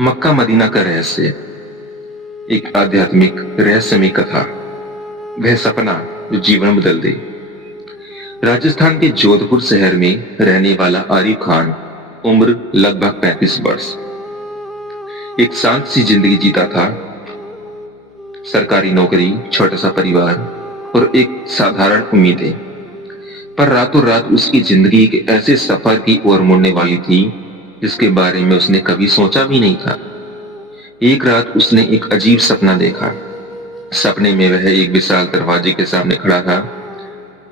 Mecca Medina का रहस्य, एक आध्यात्मिक रहस्यमय कथा। वह सपना जो जीवन बदल दे। राजस्थान के जोधपुर शहर में रहने वाला आरिफ खान उम्र लगभग 35 वर्ष एक शांत सी जिंदगी जीता था। सरकारी नौकरी, छोटा सा परिवार और एक साधारण उम्मीदें। पर रातों रात उसकी जिंदगी एक ऐसे सफर की ओर मुड़ने वाली थी जिसके बारे में उसने कभी सोचा भी नहीं था। एक रात उसने एक अजीब सपना देखा। सपने में वह एक विशाल दरवाजे के सामने खड़ा था।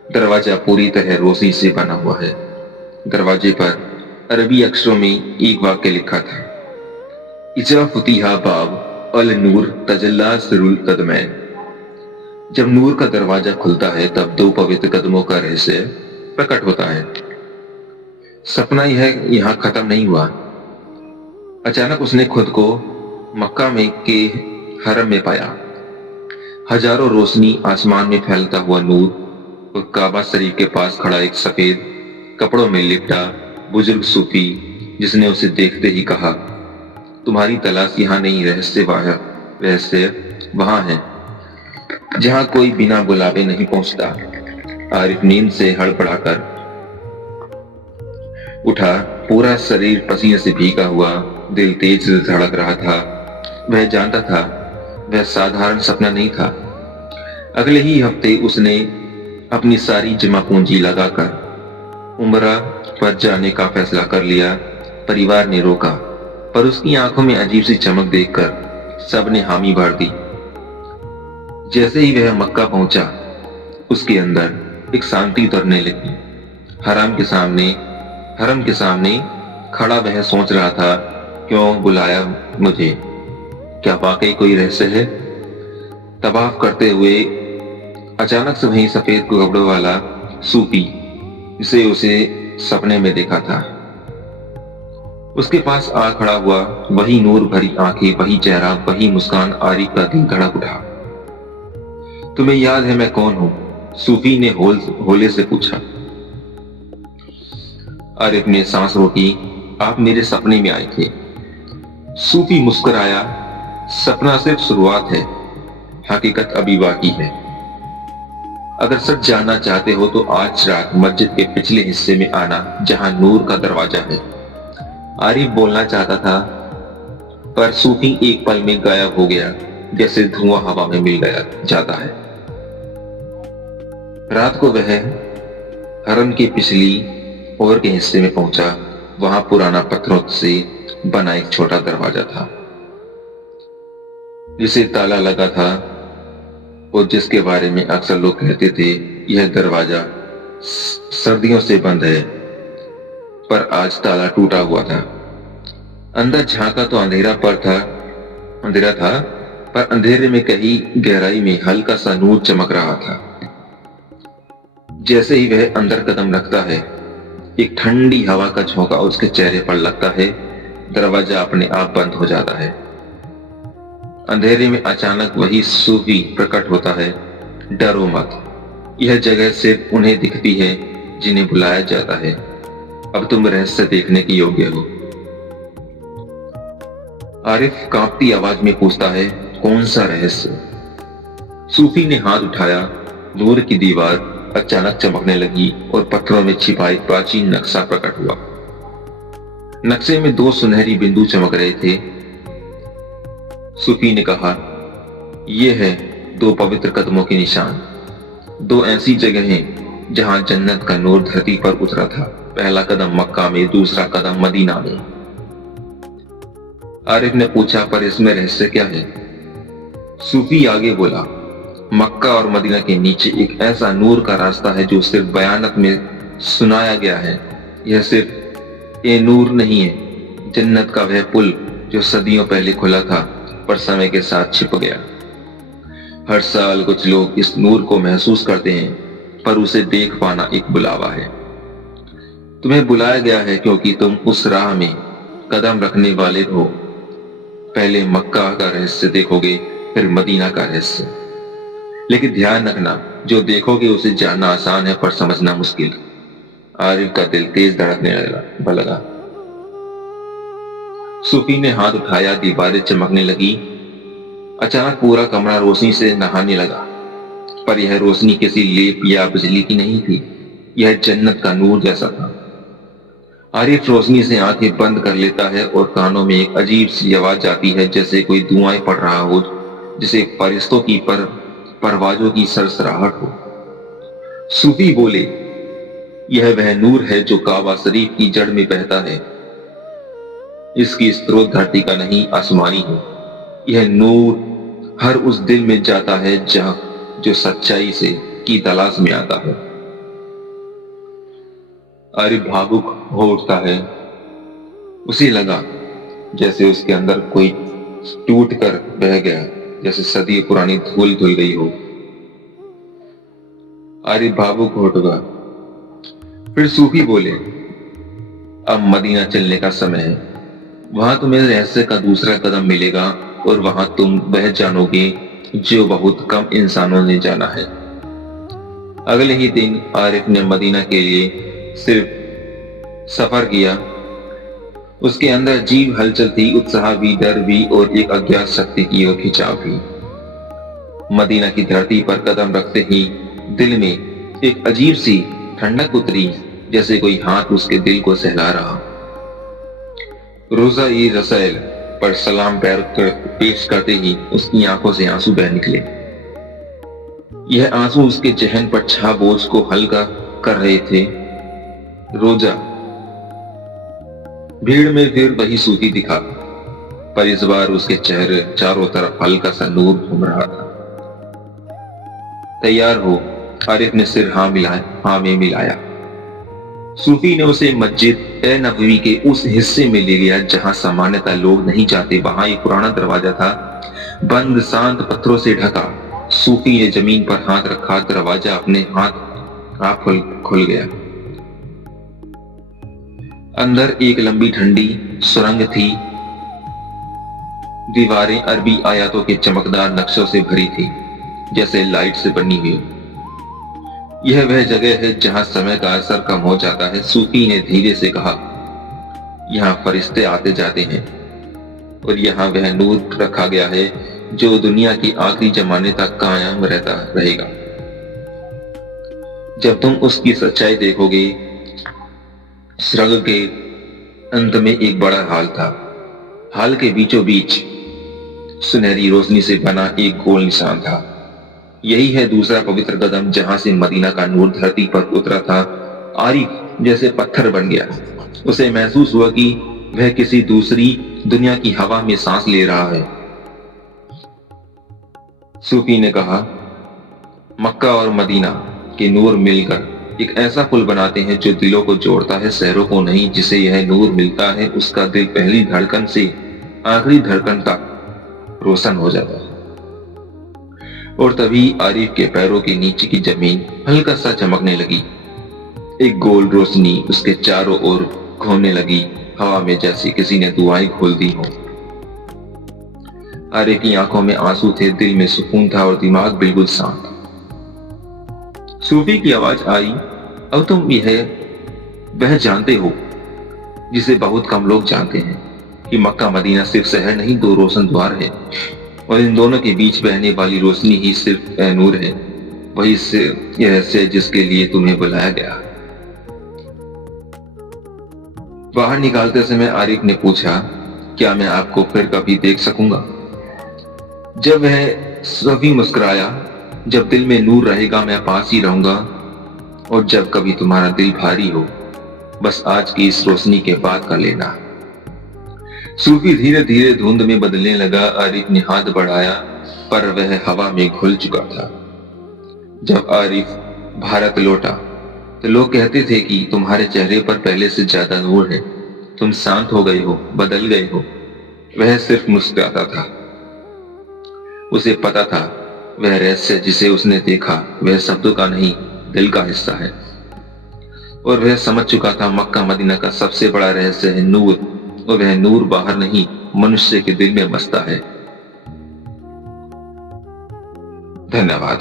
दरवाजा पूरी तरह रोशनी से बना हुआ है। दरवाजे पर अरबी अक्षरों में एक वाक्य लिखा था, इजा फुतिहा बाब अल नूर तजल्ला सिरुल कदमैन। जब नूर का दरवाजा खुलता है तब दो पवित्र कदमों का रहस्य प्रकट होता है। सपना यह यहाँ खत्म नहीं हुआ। अचानक उसने खुद को मक्का में के हरम में पाया। हजारों रोशनी, आसमान में फैलता हुआ नूर और काबा शरीफ के पास खड़ा एक सफेद कपड़ों में लिपटा बुजुर्ग सूफी, जिसने उसे देखते ही कहा, तुम्हारी तलाश यहाँ नहीं, रहस्य वहां है जहां कोई बिना बुलावे नहीं पहुंचता। आरिफ नींद से हड़बड़ाकर उठा, पूरा शरीर पसीने से भीगा हुआ, दिल तेज से धड़क रहा था। वह जानता था वह साधारण सपना नहीं था। अगले ही हफ्ते उसने अपनी सारी जमा पूंजी लगाकर उम्रा पर जाने का फैसला कर लिया। परिवार ने रोका, पर उसकी आंखों में अजीब सी चमक देखकर सबने हामी भर दी। जैसे ही वह मक्का पहुंचा, उसके अंदर एक शांति उतरने लगी। हरम के सामने खड़ा वह सोच रहा था, क्यों बुलाया मुझे? क्या वाकई कोई रहस्य है? तवाफ करते हुए अचानक से वही सफेद कपड़ों वाला सूफी, जिसे उसे सपने में देखा था, उसके पास आ खड़ा हुआ। वही नूर भरी आंखें, वही चेहरा, वही मुस्कान। आरिफ का दिल धड़क उठा। तुम्हें याद है मैं कौन हूं? सूफी ने होले से पूछा। आरिफ ने सांस रोकी। आप मेरे सपने में आए थे। सूफी मुस्कुराया। सपना सिर्फ शुरुआत है, हकीकत अभी बाकी है। अगर सच जानना चाहते हो तो आज रात मस्जिद के पिछले हिस्से में आना, जहां नूर का दरवाजा है। आरिफ बोलना चाहता था, पर सूफी एक पल में गायब हो गया, जैसे धुआं हवा में मिल गया जाता है। रात को वह हरम के पिछली ओर के हिस्से में पहुंचा। वहां पुराना पत्थरों से बना एक छोटा दरवाजा था, जिसे ताला लगा था और जिसके बारे में अक्सर लोग कहते थे यह दरवाजा सर्दियों से बंद है, पर आज ताला टूटा हुआ था। अंदर झांका तो अंधेरा था, पर अंधेरे में कहीं गहराई में हल्का सा नूर चमक रहा था। जैसे ही वह अंदर कदम रखता है, एक ठंडी हवा का झोंका उसके चेहरे पर लगता है। दरवाजा अपने आप बंद हो जाता है। अंधेरे में अचानक वही सूफी प्रकट होता है। डरो मत, यह जगह सिर्फ उन्हें दिखती है जिन्हें बुलाया जाता है। अब तुम रहस्य देखने के योग्य हो। आरिफ कांपती आवाज में पूछता है, कौन सा रहस्य? सूफी ने हाथ उठाया। दूर की दीवार अचानक चमकने लगी और पत्थरों में छिपा एक प्राचीन नक्शा प्रकट हुआ। नक्शे में दो सुनहरी बिंदु चमक रहे थे। सूफी ने कहा, यह है दो पवित्र कदमों के निशान, दो ऐसी जगहें जहां जन्नत का नूर धरती पर उतरा था। पहला कदम मक्का में, दूसरा कदम मदीना में। आरिफ ने पूछा, पर इसमें रहस्य क्या है? सूफी आगे बोला, मक्का और मदीना के नीचे एक ऐसा नूर का रास्ता है जो सिर्फ बयानत में सुनाया गया है। यह सिर्फ ये नूर नहीं है, जन्नत का वह पुल जो सदियों पहले खुला था पर समय के साथ छिप गया। हर साल कुछ लोग इस नूर को महसूस करते हैं, पर उसे देख पाना एक बुलावा है। तुम्हें बुलाया गया है क्योंकि तुम उस राह में कदम रखने वाले हो। पहले मक्का का रहस्य देखोगे, फिर मदीना का रहस्य। लेकिन ध्यान रखना, जो देखोगे उसे जानना आसान है पर समझना मुश्किल। आरिफ का दिल तेज धड़कने लगा। सूफी ने हाथ उठाया, दीवारें चमकने लगी। अचानक पूरा कमरा रोशनी से नहाने लगा, पर यह रोशनी किसी लेप या बिजली की नहीं थी। यह जन्नत का नूर जैसा था। आरिफ रोशनी से आंखें बंद कर लेता है और कानों में एक अजीब सी आवाज आती है, जैसे कोई दुआएं पढ़ रहा हो, जिसे फरिश्तों की परवाजों की सरसराहट हो। सूफी बोले, यह वह नूर है जो काबा शरीफ की जड़ में बहता है। इसकी स्रोत धरती का नहीं, आसमानी है। यह नूर हर उस दिल में जाता है जो सच्चाई से की तलाश में आता है। आरिफ भावुक हो उठता है। उसे लगा जैसे उसके अंदर कोई टूट कर बह गया, जैसे सदियों पुरानी धूल धुल गई हो। आरिफ भावुक हो उठा। फिर सूफी बोले, अब मदीना चलने का समय है। वहां तुम्हें रहस्य का दूसरा कदम मिलेगा और वहां तुम वह जानोगे जो बहुत कम इंसानों ने जाना है। अगले ही दिन आरिफ ने मदीना के लिए सिर्फ सफर किया। उसके अंदर अजीब हलचल थी, उत्साह भी, डर भी और एक अज्ञात शक्ति की ओर खिंचाव भी। मदीना की धरती पर कदम रखते ही दिल में एक अजीब सी ठंडक उतरी, जैसे कोई हाथ उसके दिल को सहला रहा। रोजा ई रसैल पर सलाम पेश करते ही उसकी आंखों से आंसू बह निकले। यह आंसू उसके जहन पर छा बोझ को हल्का कर रहे थे। रोजा भीड़ में फिर वही सूफी दिखा, पर इस बार उसके चेहरे चारों तरफ हल्का सा नूर घूम रहा था। तैयार हो, आरिफ ने सिर हाँ में मिलाया। सूफी ने उसे मस्जिद ए नबवी के उस हिस्से में ले गया जहां सामान्यतः लोग नहीं जाते। वहां एक पुराना दरवाजा था, बंद, शांत, पत्थरों से ढका। सूफी ने जमीन पर हाथ रखा, दरवाजा अपने आप खुल गया। अंदर एक लंबी ठंडी सुरंग थी। दीवारें अरबी आयतों के चमकदार नक्शों से भरी थी, जैसे लाइट से बनी हुई। यह वह जगह है जहां समय का असर कम हो जाता है। सूफी ने धीरे से कहा, यहाँ फरिश्ते आते जाते हैं और यहाँ वह नूर रखा गया है जो दुनिया की आखिरी जमाने तक कायम रहता रहेगा। जब तुम उसकी सच्चाई देखोगे। सुरंग के अंत में एक बड़ा हाल था। हाल के बीचों बीच सुनहरी रोशनी से बना एक गोल निशान था। यही है दूसरा पवित्र कदम जहां से मदीना का नूर धरती पर उतरा था। आरिफ जैसे पत्थर बन गया। उसे महसूस हुआ कि वह किसी दूसरी दुनिया की हवा में सांस ले रहा है। सूफी ने कहा, मक्का और मदीना के नूर मिलकर एक ऐसा पुल बनाते हैं जो दिलों को जोड़ता है, शहरों को नहीं। जिसे यह नूर मिलता है उसका दिल पहली धड़कन से आखिरी धड़कन तक रोशन हो जाता है। और तभी आरिफ के पैरों के नीचे की जमीन हल्का सा चमकने लगी। एक गोल रोशनी उसके चारों ओर घूमने लगी, हवा में जैसे किसी ने दुआएं खोल दी हो। आरिफ की आंखों में आंसू थे, दिल में सुकून था और दिमाग बिल्कुल शांत। सूफी की आवाज आई, अब तुम यह वह जानते हो जिसे बहुत कम लोग जानते हैं कि मक्का मदीना सिर्फ शहर नहीं, दो रोशन द्वार है और इन दोनों के बीच बहने वाली रोशनी ही सिर्फ नूर है। वही यह रहस्य जिसके लिए तुम्हें बुलाया गया। बाहर निकालते समय आरिफ ने पूछा, क्या मैं आपको फिर कभी देख सकूंगा? जब वह सभी मुस्कुराया, जब दिल में नूर रहेगा मैं पास ही रहूंगा, और जब कभी तुम्हारा दिल भारी हो बस आज की इस रोशनी के बाद का लेना। सूफी धीरे धीरे धुंध में बदलने लगा। आरिफ ने हाथ बढ़ाया पर वह हवा में घुल चुका था। जब आरिफ भारत लौटा तो लोग कहते थे कि तुम्हारे चेहरे पर पहले से ज्यादा नूर है, तुम शांत हो गए हो, बदल गए हो। वह सिर्फ मुस्कुराता था। उसे पता था वह रहस्य जिसे उसने देखा वह शब्दों का नहीं, दिल का हिस्सा है। और वह समझ चुका था मक्का मदीना का सबसे बड़ा रहस्य है नूर, और वह नूर बाहर नहीं, मनुष्य के दिल में बसता है। धन्यवाद।